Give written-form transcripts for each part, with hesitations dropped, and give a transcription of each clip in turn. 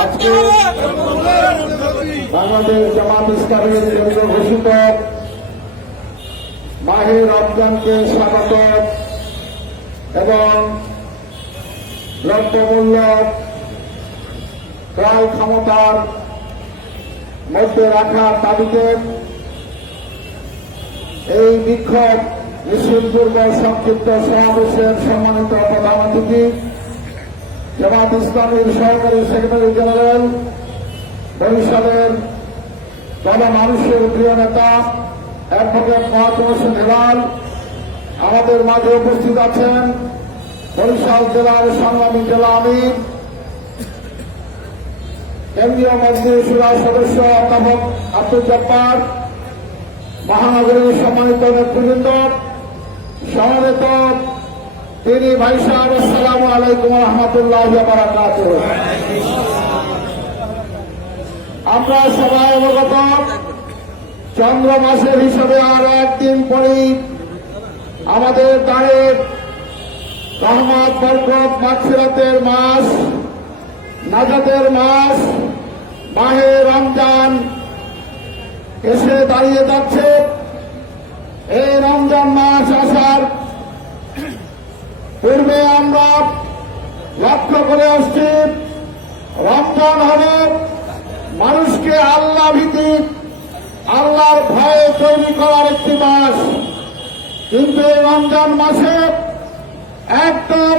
আজকে বাংলাদেশ জামাত ইসলামের কেন্দ্র ঘোষিত মাহে রমজানকে স্বাগত এবং দ্রব্যমূল্য ক্রয় ক্ষমতার মধ্যে রাখার দাবিতে এই বিক্ষোভ মিছিল পূর্ব সংক্ষিপ্ত সমাবেশের সম্মানিত প্রধান অতিথি জামাত ইসলামের সহকারী সেক্রেটারি জেনারেল বরিশালের গণমানুষের প্রিয় নেতা অ্যাডভোকেট মাহবুব হোসেন হেলাল, আমাদের মাঝে উপস্থিত আছেন বরিশাল জেলার সংগ্রামী জেলা আমির কেন্দ্রীয় মজলিস শুরা সদস্য অধ্যাপক আব্দুল জব্বার, মহানগরীর সম্মানিত নেতৃবৃন্দ, সমবেত তিনি ভাই সাহেব, আসসালামু আলাইকুম ওয়া রাহমাতুল্লাহি ওয়া বারাকাতুহু। আমরা সবাই অবগত, চন্দ্র মাসের হিসাবে আর একদিন পরেই আমাদের দাঁড়ের রহমত বরকত মাগফিরাতের মাস, নাজাতের মাস মাহে রমজান এসে দাঁড়িয়ে যাচ্ছে। এই রমজান মাস আসার পূর্বে আমরা লক্ষ্য করে আসছি, রমজান হল মানুষকে আল্লাহ ভিত্তিক আল্লাহর ভয়ে তৈরি করার একটি মাস। কিন্তু এই রমজান মাসে একদম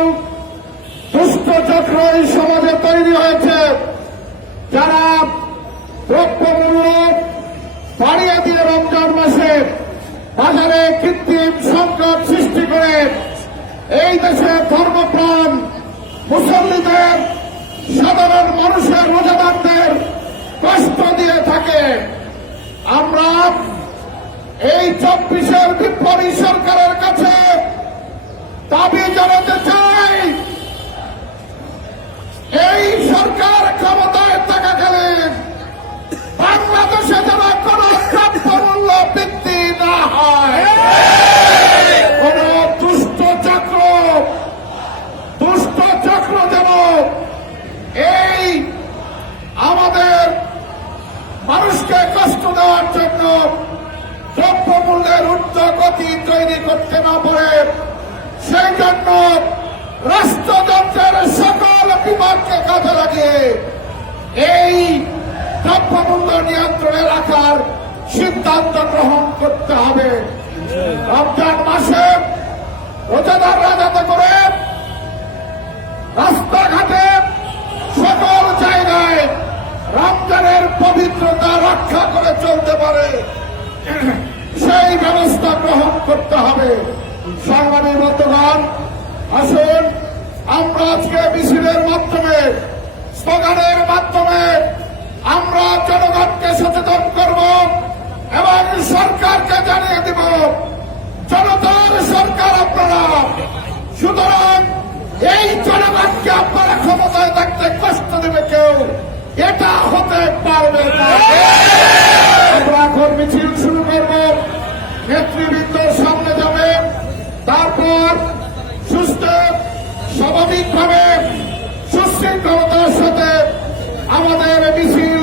দুষ্ট চক্র এই সমাজে তৈরি হয়েছে, যারা দ্রব্যমূল্য বাড়িয়ে দিয়ে রমজান মাসে বাজারে কৃত্রিম সংকট সৃষ্টি করে এই দেশের ধর্মপ্রাণ মুসল্লিদের, সাধারণ মানুষের, রোজাদারদের কষ্ট দিয়ে থাকে। আমরা এই 24-এর বিপ্লবী সরকারের কাছে দাবি জানাতে চাই, এই সরকার ক্ষমতায় থাকাকালীন বাংলাদেশে যেন কোন দ্রব্যমূল্য বৃদ্ধি না হয়, কোন দুষ্ট চক্র যেন এই আমাদের মানুষকে কষ্ট দেওয়ার জন্য দ্রব্যমূল্যের ঊর্ধ্বগতি তৈরি করতে না পারে, সেই জন্য রাষ্ট্রযন্ত্রের সকল বিভাগকে কাজে লাগিয়ে এই দ্রব্যমূল্য নিয়ন্ত্রণে রাখার সিদ্ধান্ত গ্রহণ করতে হবে। রমজান মাসে রোজাদাররা যাতে করে রাস্তাঘাটে সকল জায়গায় রমজানের পবিত্রতা রক্ষা করে চলতে পারে, সেই ব্যবস্থা গ্রহণ করতে হবে। সংগ্রামী বন্ধুগণ, আসুন আমরা আজকে মিছিলের মাধ্যমে, স্লোগানের মাধ্যমে আমরা জনগণকে সচেতন করব এবং সরকারকে জানিয়ে দিব জনতার সরকার আপনারা, সুতরাং এই জনগণকে আপনারা ক্ষমতায় থাকতে কষ্ট দেবে কেউ, এটা হতে পারবে না। আমরা এখন মিছিল শুরু করব, নেতৃবৃন্দ সামনে যাবে, তারপর সুস্থ স্বাভাবিকভাবে সুশৃঙ্খলতার সাথে আমাদের মিছিল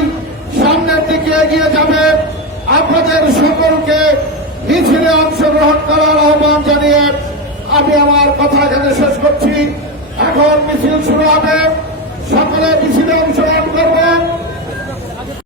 সামনের দিকে এগিয়ে যাবে। আপনাদের সকলকে মিছিলে অংশগ্রহণ করার আহ্বান জানিয়ে আমি আমার কথা এখানে শেষ করছি। এখন মিছিল শুরু হবে, সকলে মিছিলে অংশগ্রহণ করবে।